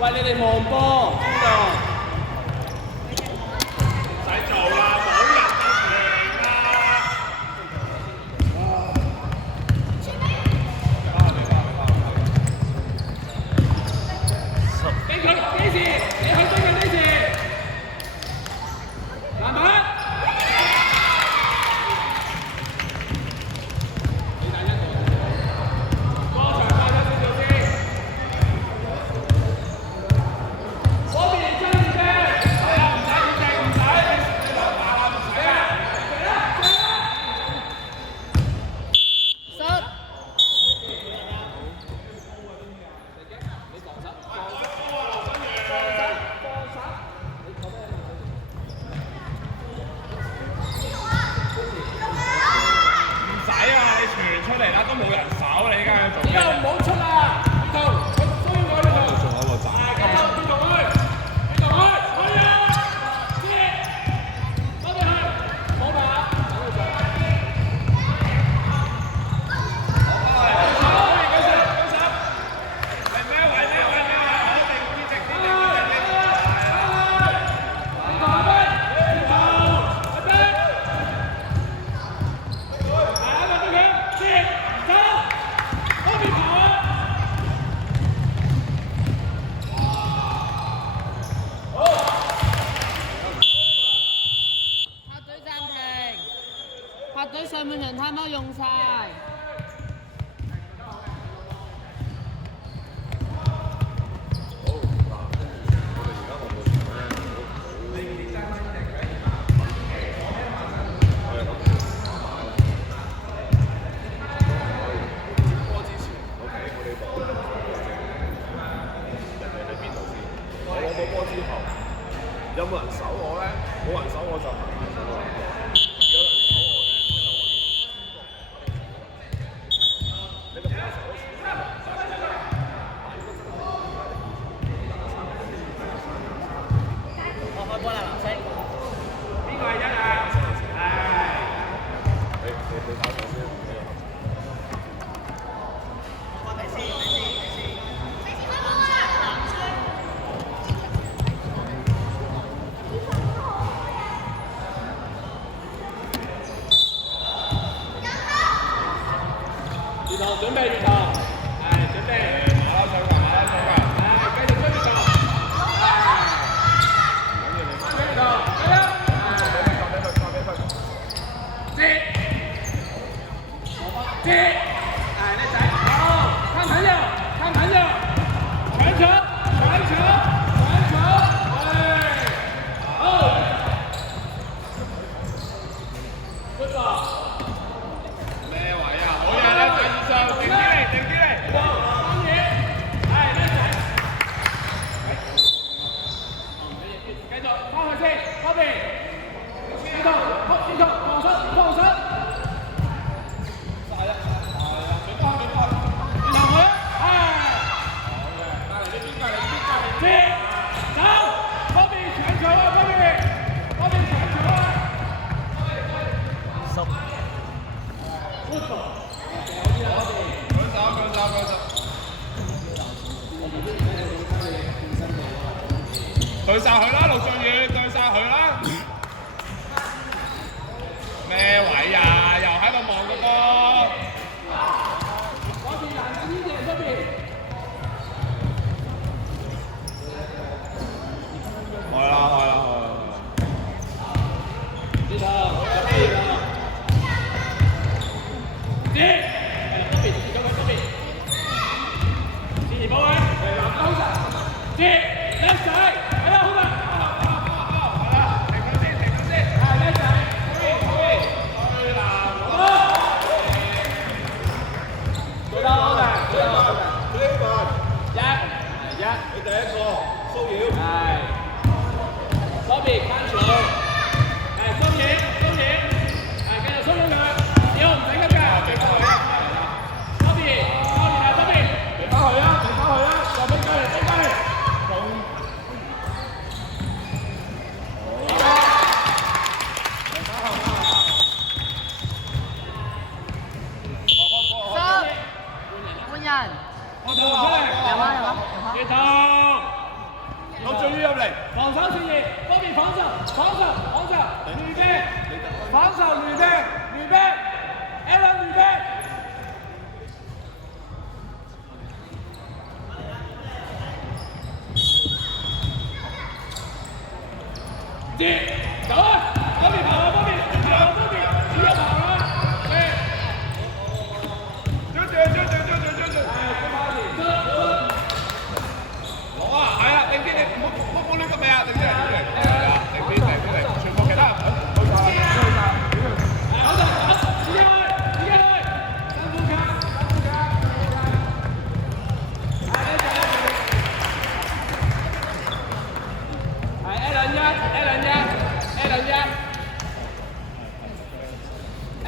喂，你哋望波，知道？唔使做啦，冇人就贏啦。俾佢幾時？你去追佢幾時？慢慢。出嚟啦，都冇人手，你而家要做咩？又唔好出啦，呢度，我追佢呢度。仲喺度斬。繼續去，去啊！接，多啲去，冇辦法，等佢上。客隊上半場攤貓用晒。有冇人守我咧？冇人守我就行。有人守我嘅，你個手我開波啦，藍色。邊個係一啊？你打上先。我第四。準備月頭，係準備馬拉松㗎，係繼續追月頭，係追月頭，係啊，接，係叻仔，好，看朋友，傳球，係，好，good ball。對晒佢啦，陸俊宇對晒佢啦。咩位啊？又喺度望個波。嗰邊藍色呢隻嗰邊。開啦！呢頭嗰邊啦。接，嗰邊，前面保位，藍色好實。接，叻仔。你第一個騷擾，係嗰邊翻場，係騷擾，係繼續騷擾佢，屌唔使急㗎，俾翻佢啦，嗰邊俾翻佢啦，又俾佢，換人。我終於入嚟，防守前沿，嗰邊防守，預備，防守預備 ，Alan 預備。接，走啊！嗰邊跑啊！嗰邊，只有跑啊！對。好啊，係啊，定啲你冇呢個名啊，定啲嚟，全部其他人冇錯啦。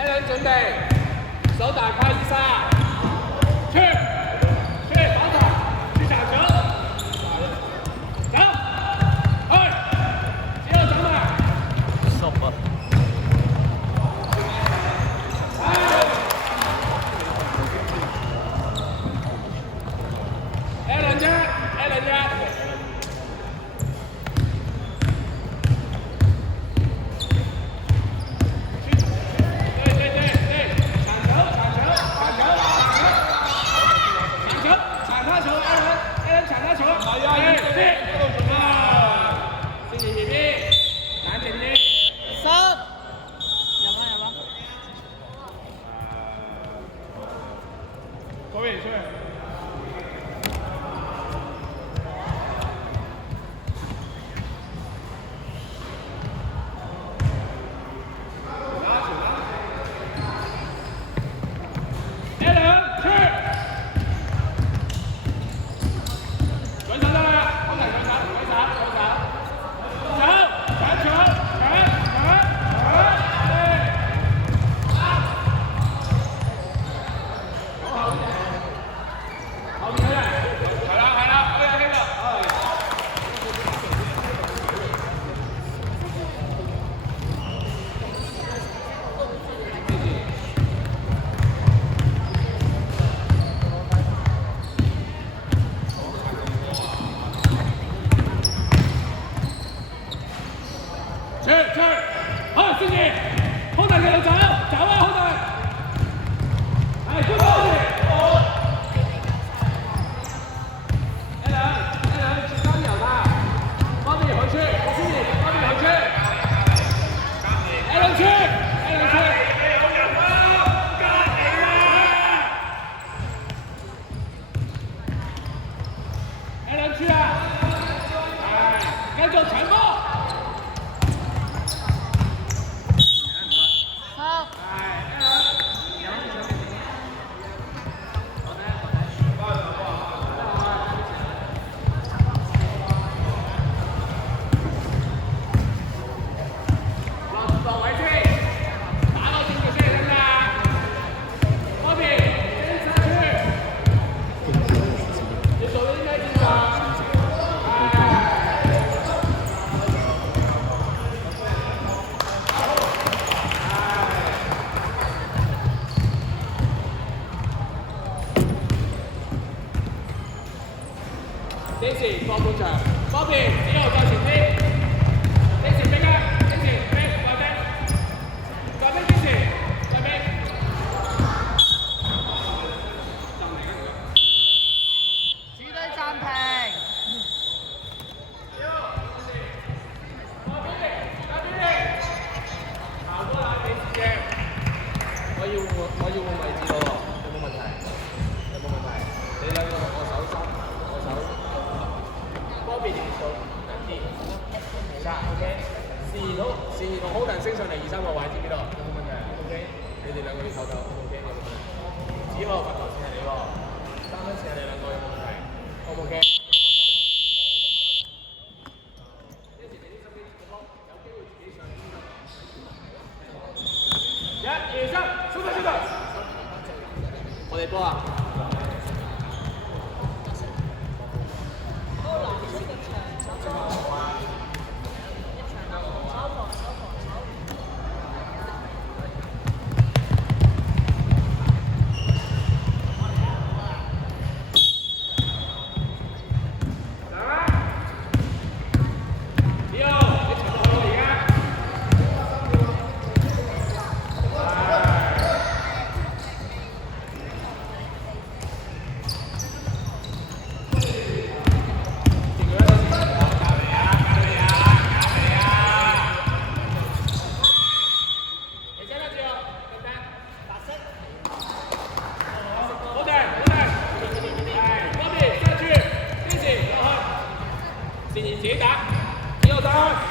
Alan 準備，手打開一下，去，防守，去搶球，走，去，只有走嘛。濕啊！Alan 一。Daisy 過半場 ，Bobby 之後再前啲 ，Daisy 逼啊 ，Daisy 逼，再逼 Daisy， 再逼。主隊暫停。我要換位置咯，有冇問題？你兩個我手心，我手。Bobby 點數緊啲，係啦 ，OK。視然好難升上嚟2、3個位，知唔知道？有冇問題 ？OK。你哋兩個要唞唞 ，OK。只可罰球線係你喎，3分線係你兩個，有冇問題 ？O 唔 OK？ 1、2、3，收到。我哋波啊！自己打，只有打。